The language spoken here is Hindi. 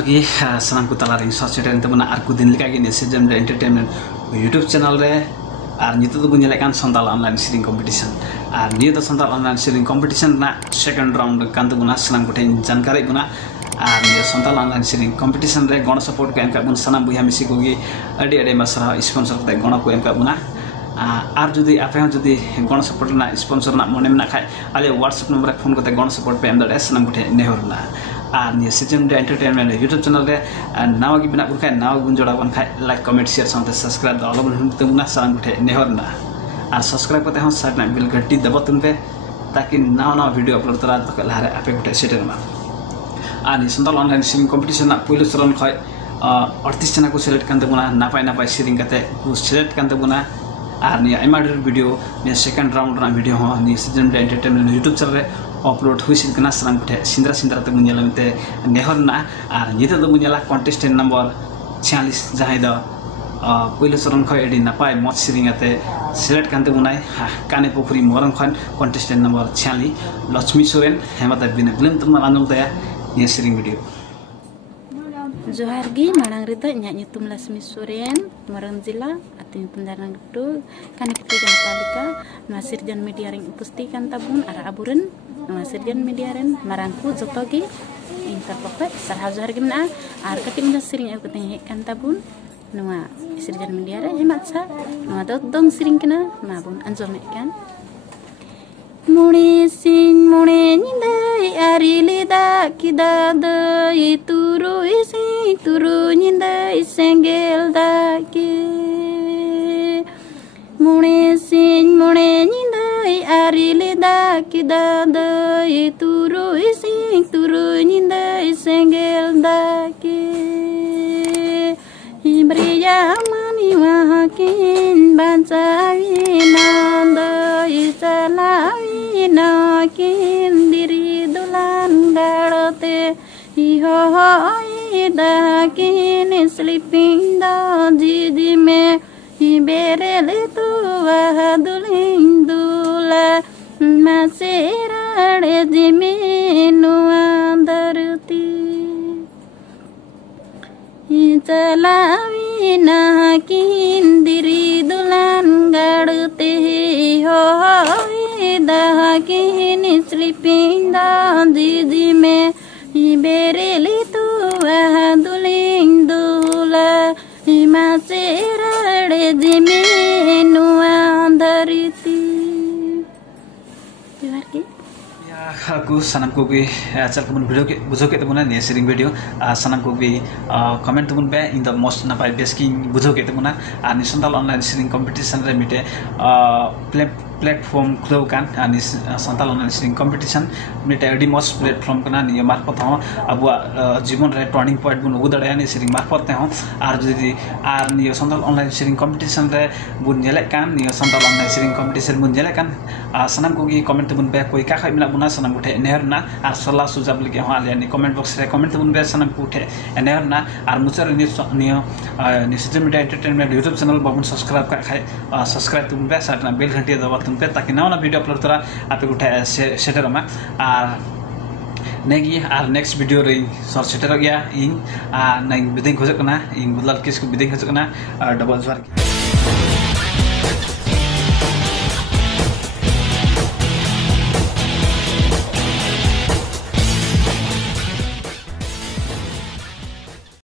जोहार गे सानाम को तलारिंग सचेतन तबना आर को दिन लेका गे नेसेजम रे एंटरटेनमेंट यूट्यूब चैनल रे आर नितो तो बुझे लेकान संताल ऑनलाइन सीरिंग कंपटीशन आर नियो तो संताल ऑनलाइन सीरिंग कंपटीशन ना सेकंड राउंड कांत बुना सानाम को जानकारी बुना आर नियो संताल ऑनलाइन सीरिंग कंपटीशन रे गण सपोर्ट का एमका बुन सानाम बुया मिसी को गे अडी अडी मसरा स्पॉन्सर को गण को एमका बुना आर जुदी आपे जुदी गण सपोर्ट ना स्पॉन्सर ना मने ना खाय आले व्हाट्सएप नंबर फोन को गण सपोर्ट पे एम दड़े सानाम को नेहरना आर नियो सिजन रे एंटरटेनमेंट यूट्यूब चैनल रे नावा की बिना बुन खाय नावा गुन जोड़ा बन खाय लाइक कमेंट शेयर साथे सब्सक्राइब द अलग हम तुमना सानाम को नेहरना आर सब्सक्राइब करते हम साइड में बेल घंटी दबा तुम पे ताकि नवा नवा वीडियो अपलोड तरा तो लहारे आपे को सेटल मा आर संताल ऑनलाइन सीरिंग कंपटीशन ना पहिलो चरण खय 38 जना को सिलेक्ट कांते बुना नापाय नापाय सीरिंग काते को सिलेक्ट कांते बुना आर नि आइमा वीडियो नि सेकंड राउंड ना वीडियो हो नि सीजन रे एंटरटेनमेंट यूट्यूब चैनल रे अपलोड हुई सिकना सरंग पठे सिंद्रा सिंद्रा तक मुझे लगते नेहरना आर नित तो मुझे कंटेस्टेंट नंबर 46 जहाँ द पहिलो चरण खय एडी नापाय मत सीरिंग आते सिलेक्ट कांते बुनाय काने पोखरी मोरंग खन कंटेस्टेंट नंबर 46 लक्ष्मी सोरेन हेमता बिना बिलन तुम आंदम तया नि सीरिंग वीडियो जोहार गी मांग रे ᱤᱧᱟᱹᱜ ᱧᱩᱛᱩᱢ लक्ष्मी सोरेन मरंग जिला ᱟᱹᱛᱩ ᱧᱩᱛᱩᱢ ᱫᱟᱨᱟᱝ ᱴᱩ ᱠᱟᱱᱮᱠᱴ ᱡᱟᱱᱛᱟᱞᱤᱠᱟ ᱱᱚᱣᱟ ᱥᱤᱨᱡᱚᱱ ᱢᱤᱰᱤᱭᱟ ᱨᱮᱧ ᱩᱯᱚᱥᱛᱷᱤᱛ ᱠᱟᱱ ᱛᱟᱵᱚᱱ ᱟᱨ ᱟᱵᱚᱨᱮᱱ ᱱᱚᱣᱟ ᱥᱤᱨᱡᱚᱱ ᱢᱤᱰᱤᱭᱟ ᱨᱮᱱ ᱢᱟᱨᱟᱝ ᱠᱚ ᱡᱚᱛᱚ ᱜᱮ ᱤᱧ ᱛᱟᱨᱯᱚᱨ ᱠᱷᱚᱡ ᱥᱟᱨᱦᱟᱣ ᱡᱚᱦᱟर ᱜᱮ ᱢᱮᱱᱟᱜᱼᱟ ᱟᱨ ᱠᱟᱹᱴᱤᱡ ᱢᱤᱫ ᱥᱮᱨᱮᱧ ᱟᱹᱜᱩ ᱠᱟᱛᱮᱧ ᱦᱮᱡ ᱠᱟᱱ ᱛᱟᱵᱚᱱ ᱱᱚᱣᱟ ᱥᱤᱨᱡᱚᱱ ᱢᱤᱰᱤᱭᱟ ᱨᱮ ᱦᱮᱢᱟᱪᱷᱟ ᱱᱚᱣᱟ ᱫᱚ ᱫᱚᱝ ᱥᱮᱨᱮᱧ ᱠᱟᱱᱟ ᱢᱟ ᱵᱚᱱ ᱟᱸᱡᱚᱢᱮᱫ ᱠᱟᱱ मुणे सिंह मुणे निंदाई आरिले दा किदा दई तुरु निंदाई सेंगेल दा के मुणे सिंह मुणे निंदाई आरिले दा किदा दई तुरु निंदाई सेंगेल दा के हिब्रिया मानी वहाँ किन बचावी Nandai चलावी nakin diri dulan garate iho dakin sleeping da jidi me iberele tu wahadulin dula masirade jiminu andaruti chalavi nakin diri dulan garate iho dakin sleeping da jiji me ibereli tu aduling dula imasirade jiminu andariti Diwarki aku sanam ko bi chal ko video ke bujo ke tabuna ne sharing video sanam ko bi comment tabun be in the most na pai best king bujo ke tabuna ani santal online sharing competition re mite platform klo kan ani santal online sharing competition mite adi most platform kana ni marfat ho abu जीवन रे टर्निंग पॉइंट बुन उदड़े ani sharing marfat te ho ar jodi ar ni santal online sharing competition re bun jele kan ni santal online sharing competition bun jele kan sanam ko gi comment tabun be koi ka khai mina buna sanam उठे नेहरना और सलाह सुझाव लगे हाँ यानी कमेंट बॉक्स रे कमेंट तुम बे सनम को उठे नेहरना और मुचर नियो मीडिया एंटरटेनमेंट यूट्यूब चैनल बाबुन सब्सक्राइब का खाए सब्सक्राइब तुम बे साइड बेल घंटी दबा तुम पे ताकि नवा वीडियो अपलोड तरा आप उठे सेटर में और नेगी और नेक्स्ट वीडियो रे सर सेटर गया इन नहीं बिदिंग खोजना इन बुदलाल किस को बिदिंग खोजना डबल जोहार